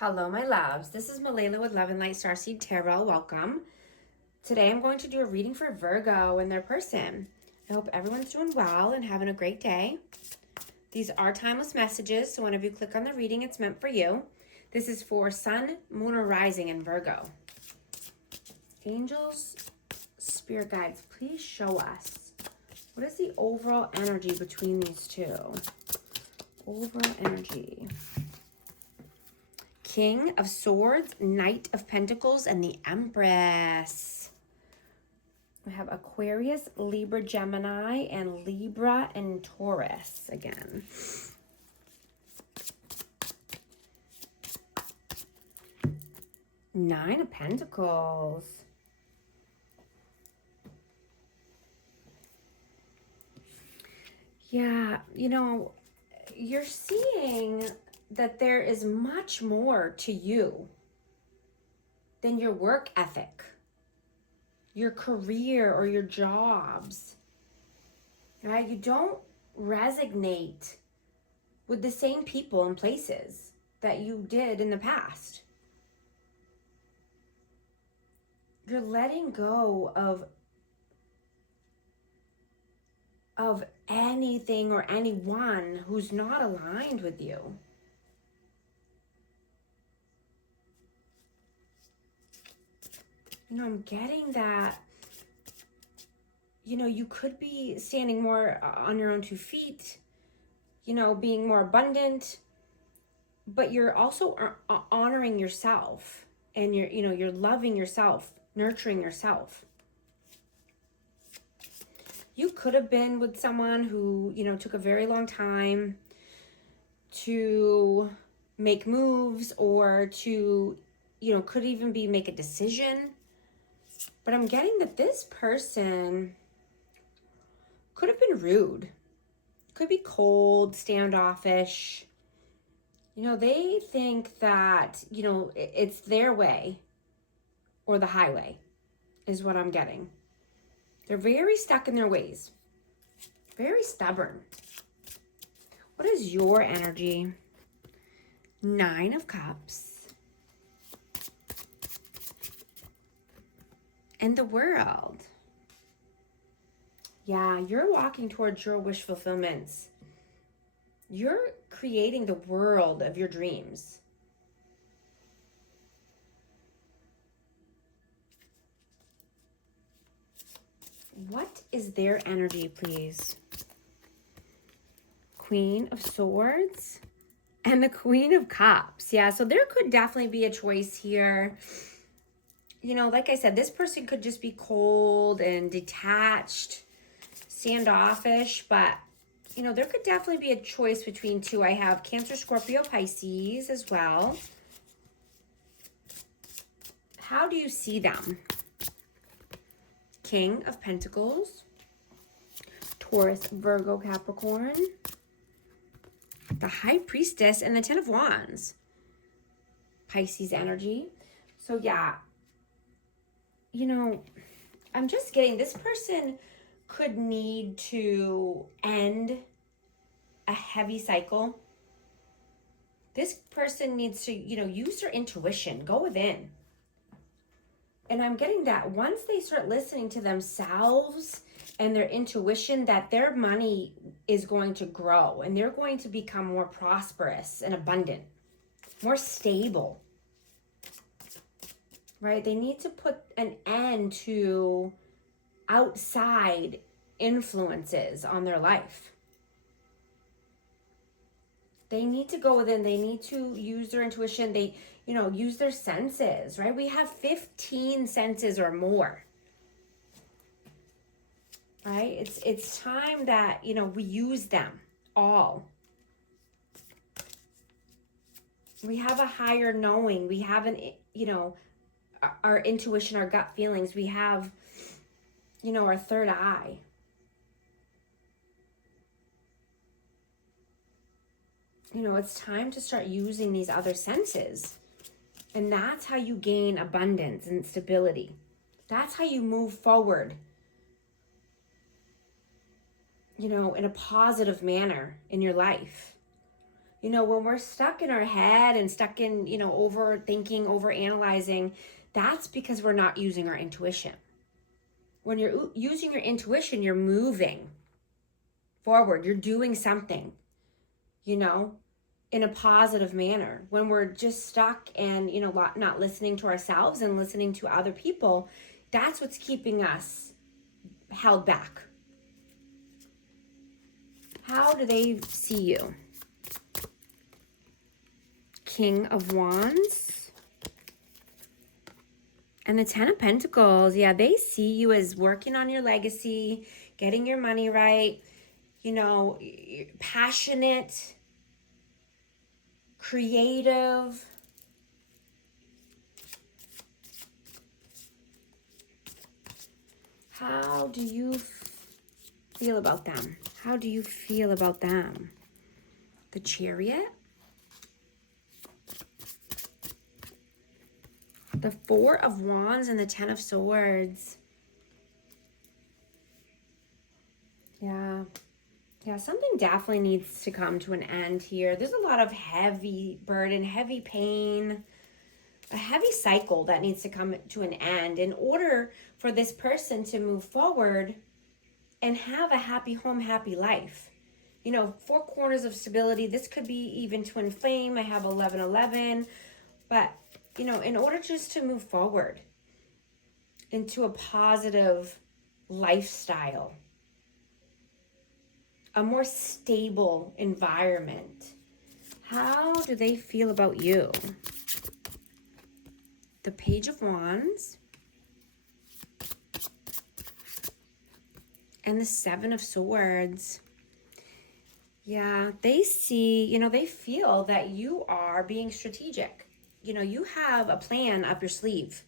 Hello, my loves. This is Malayla with Love and Light Starseed Tarot. Welcome. Today I'm going to do a reading for Virgo and their person. I hope everyone's doing well and having a great day. These are timeless messages, so whenever you click on the reading, it's meant for you. This is for Sun, Moon, or Rising in Virgo. Angels, Spirit Guides, please show us. What is the overall energy between these two? Overall energy. King of Swords, Knight of Pentacles, and the Empress. We have Aquarius, Libra, Gemini, and Libra and Taurus again. Nine of Pentacles. Yeah, you're seeing that there is much more to you than your work ethic, your career, or your jobs. Right? You don't resonate with the same people and places that you did in the past. You're letting go of anything or anyone who's not aligned with you. I'm getting that, you could be standing more on your own 2 feet, being more abundant, but you're also honoring yourself, and you're loving yourself, nurturing yourself. You could have been with someone who, took a very long time to make moves, or to, could even be make a decision. But I'm getting that this person could have been rude, could be cold, standoffish. They think that, it's their way or the highway is what I'm getting. They're very stuck in their ways, very stubborn. What is your energy? 9 of Cups. And the World. Yeah, you're walking towards your wish fulfillments. You're creating the world of your dreams. What is their energy, please? Queen of Swords and the Queen of Cups. Yeah, so there could definitely be a choice here. Like I said, this person could just be cold and detached, standoffish, but, there could definitely be a choice between two. I have Cancer, Scorpio, Pisces as well. How do you see them? King of Pentacles, Taurus, Virgo, Capricorn, the High Priestess, and the 10 of Wands. Pisces energy. So yeah, I'm just getting this person could need to end a heavy cycle. This person needs to, use their intuition, go within. And I'm getting that once they start listening to themselves and their intuition, that their money is going to grow and they're going to become more prosperous and abundant, more stable. Right? They need to put an end to outside influences on their life. They need to go within. They need to use their intuition. They, use their senses, right? We have 15 senses or more. Right? It's time that, we use them all. We have a higher knowing. We have our intuition, our gut feelings. We have, our third eye. It's time to start using these other senses. And that's how you gain abundance and stability. That's how you move forward, in a positive manner in your life. You know, when we're stuck in our head and stuck in, overthinking, overanalyzing, that's because we're not using our intuition. When you're using your intuition, you're moving forward. You're doing something, in a positive manner. When we're just stuck and, not listening to ourselves and listening to other people, that's what's keeping us held back. How do they see you? King of Wands and the Ten of Pentacles. Yeah, they see you as working on your legacy, getting your money right, passionate, creative. How do you feel about them? How do you feel about them? The Chariot. The Four of Wands and the Ten of Swords. Yeah. Yeah, something definitely needs to come to an end here. There's a lot of heavy burden, heavy pain, a heavy cycle that needs to come to an end in order for this person to move forward and have a happy home, happy life. Four corners of stability. This could be even twin flame. I have 1111. But, in order just to move forward into a positive lifestyle, a more stable environment, how do they feel about you? The Page of Wands and the Seven of Swords. Yeah, they see, they feel that you are being strategic. You have a plan up your sleeve.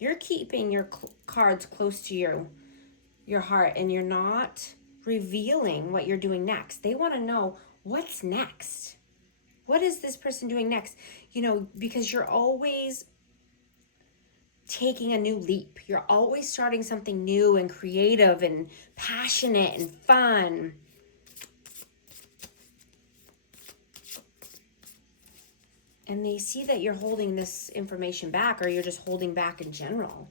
You're keeping your cards close to your heart, and you're not revealing what you're doing next. They want to know what's next. What is this person doing next? Because you're always taking a new leap. You're always starting something new and creative and passionate and fun. And they see that you're holding this information back, or you're just holding back in general.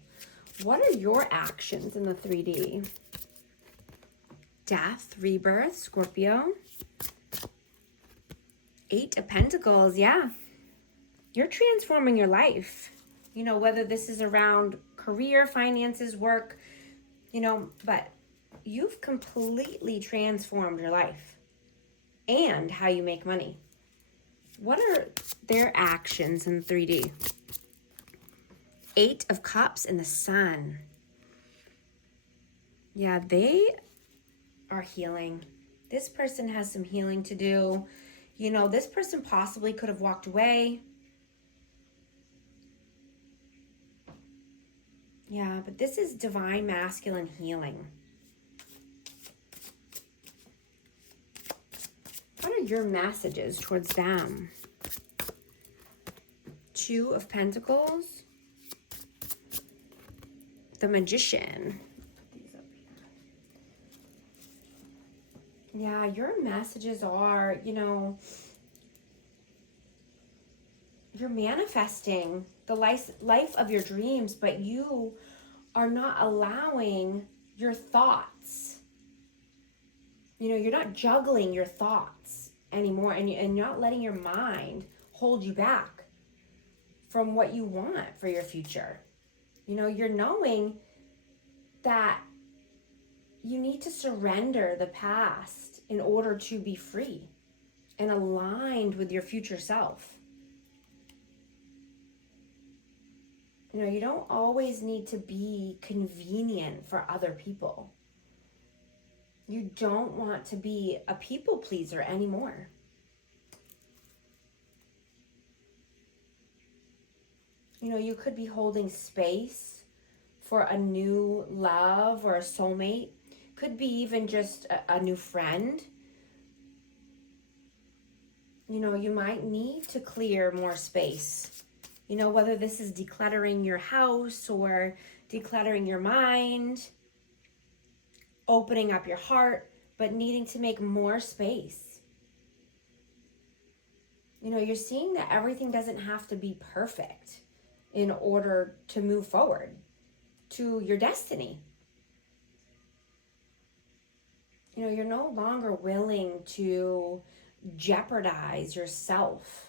What are your actions in the 3D? Death, rebirth, Scorpio. Eight of Pentacles, yeah. You're transforming your life. Whether this is around career, finances, work, but you've completely transformed your life and how you make money. What are their actions in 3D? Eight of Cups and the Sun. Yeah, they are healing. This person has some healing to do. This person possibly could have walked away. Yeah, but this is divine masculine healing. What are your messages towards them? Two of Pentacles. The Magician. Yeah, your messages are, you're manifesting the life of your dreams, but you are not allowing your thoughts. You're not juggling your thoughts anymore, and you're not letting your mind hold you back from what you want for your future. You're knowing that you need to surrender the past in order to be free and aligned with your future self. You don't always need to be convenient for other people. You don't want to be a people pleaser anymore. You could be holding space for a new love or a soulmate. Could be even just a new friend. You might need to clear more space. Whether this is decluttering your house or decluttering your mind, opening up your heart, but needing to make more space. You know, you're seeing that everything doesn't have to be perfect in order to move forward to your destiny. You know, you're no longer willing to jeopardize yourself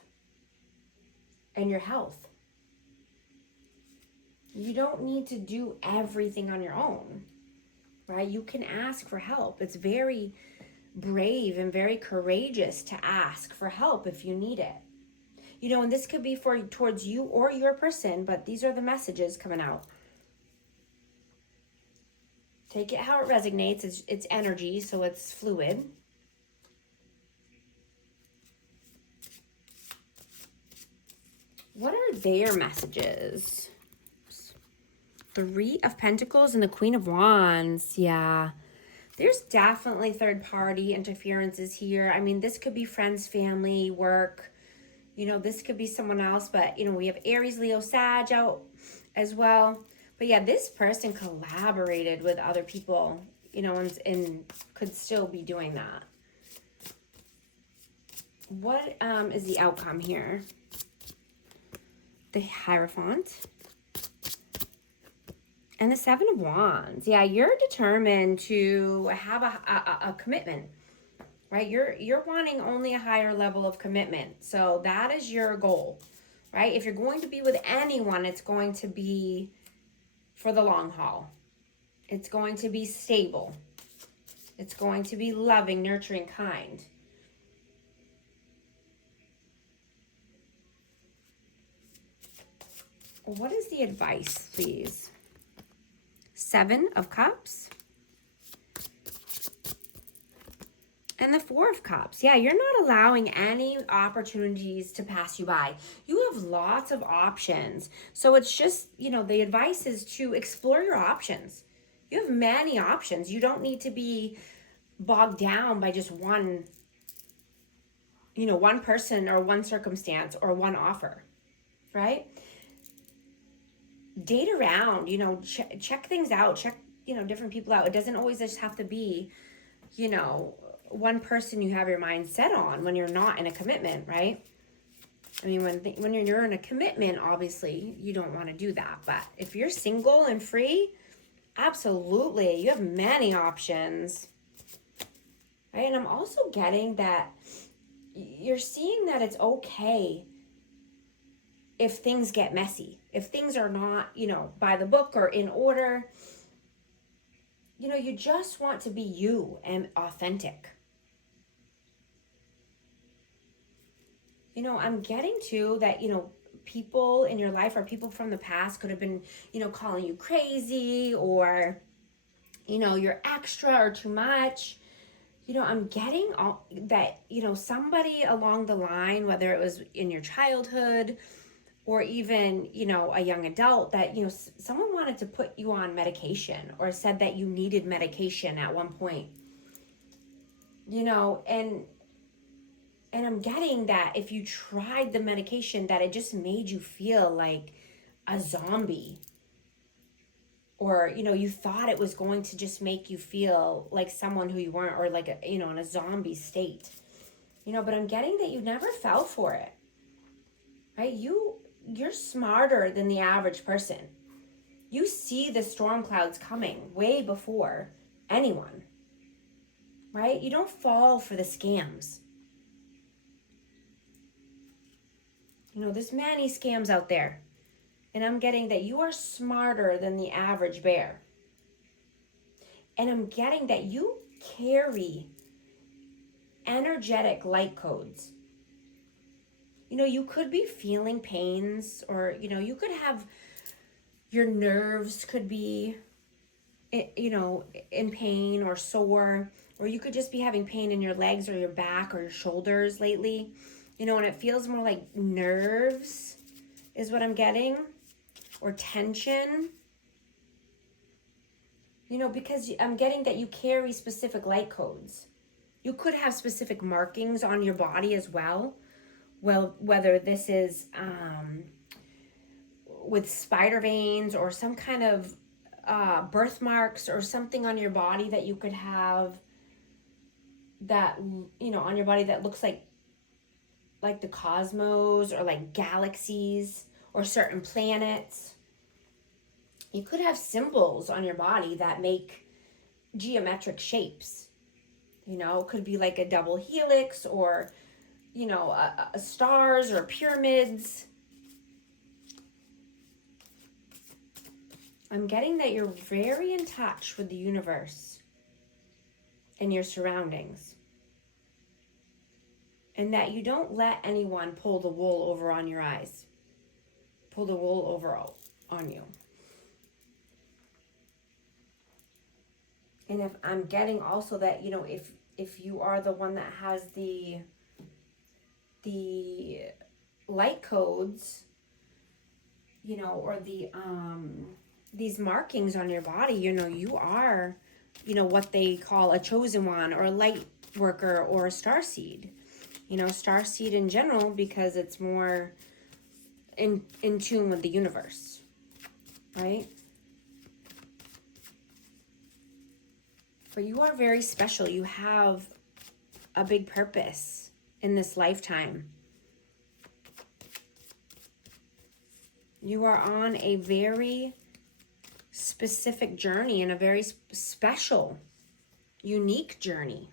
and your health. You don't need to do everything on your own, right? You can ask for help. It's very brave and very courageous to ask for help if you need it. You know, and this could be towards you or your person, but these are the messages coming out. Take it how it resonates. It's energy, so it's fluid. What are their messages? Three of Pentacles and the Queen of Wands. Yeah. There's definitely third-party interferences here. I mean, this could be friends, family, work. You know, this could be someone else. But, you know, we have Aries, Leo, Sag out as well. But, yeah, this person collaborated with other people, you know, and could still be doing that. What is the outcome here? The Hierophant. And the Seven of Wands. Yeah, you're determined to have a commitment, right? You're wanting only a higher level of commitment. So that is your goal, right? If you're going to be with anyone, it's going to be for the long haul. It's going to be stable. It's going to be loving, nurturing, kind. What is the advice, please? Seven of Cups. And the Four of Cups. Yeah, you're not allowing any opportunities to pass you by. You have lots of options. So it's just, you know, the advice is to explore your options. You have many options. You don't need to be bogged down by just one, you know, one person or one circumstance or one offer, right? Date around, you know, check things out, check, you know, different people out. It doesn't always just have to be, you know, one person you have your mind set on when you're not in a commitment, right? I mean, when you're in a commitment, obviously you don't want to do that. But if you're single and free, absolutely, you have many options, right? And I'm also getting that you're seeing that it's okay if things get messy, if things are not, you know, by the book or in order. You know, you just want to be you and authentic. You know, I'm getting to that, you know, people in your life or people from the past could have been, you know, calling you crazy or, you know, you're extra or too much. You know, I'm getting all that, you know, somebody along the line, whether it was in your childhood or even, you know, a young adult, that, you know, someone wanted to put you on medication or said that you needed medication at one point. You know, and I'm getting that if you tried the medication, that it just made you feel like a zombie. Or, you know, you thought it was going to just make you feel like someone who you weren't, or like, you know, in a zombie state. You know, but I'm getting that you never fell for it. Right? You're smarter than the average person. You see the storm clouds coming way before anyone. Right? You don't fall for the scams. You know, there's many scams out there. And I'm getting that you are smarter than the average bear. And I'm getting that you carry energetic light codes. You know, you could be feeling pains, or, you know, you could have, your nerves could be, you know, in pain or sore, or you could just be having pain in your legs or your back or your shoulders lately. You know, and it feels more like nerves is what I'm getting, or tension. You know, because I'm getting that you carry specific light codes. You could have specific markings on your body as well. Well, whether this is with spider veins or some kind of birthmarks or something on your body that you could have, that, you know, on your body that looks like like the cosmos or like galaxies or certain planets. You could have symbols on your body that make geometric shapes. You know, it could be like a double helix or, you know, a stars or pyramids. I'm getting that you're very in touch with the universe and your surroundings. And that you don't let anyone pull the wool over on your eyes. Pull the wool over on you. And if I'm getting also that, you know, if you are the one that has the light codes, you know, or the these markings on your body, you know, you are, you know, what they call a chosen one or a light worker or a starseed. You know, starseed in general because it's more in tune with the universe, right? But you are very special. You have a big purpose in this lifetime. You are on a very specific journey and a very special, unique journey.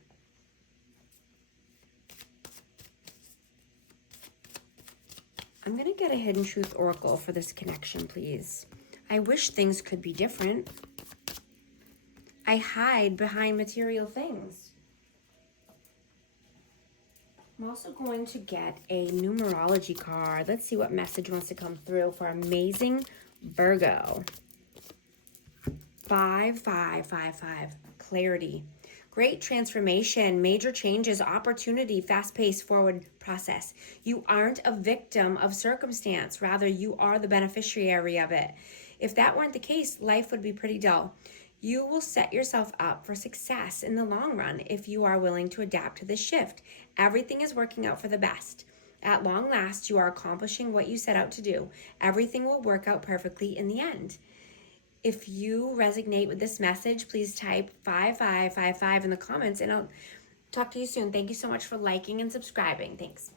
I'm going to get a Hidden Truth Oracle for this connection, please. I wish things could be different. I hide behind material things. I'm also going to get a numerology card. Let's see what message wants to come through for amazing Virgo. 5555. Clarity. Great transformation, major changes, opportunity, fast-paced forward process. You aren't a victim of circumstance. Rather, you are the beneficiary of it. If that weren't the case, life would be pretty dull. You will set yourself up for success in the long run if you are willing to adapt to this shift. Everything is working out for the best. At long last, you are accomplishing what you set out to do. Everything will work out perfectly in the end. If you resonate with this message, please type 5555 in the comments and I'll talk to you soon. Thank you so much for liking and subscribing. Thanks.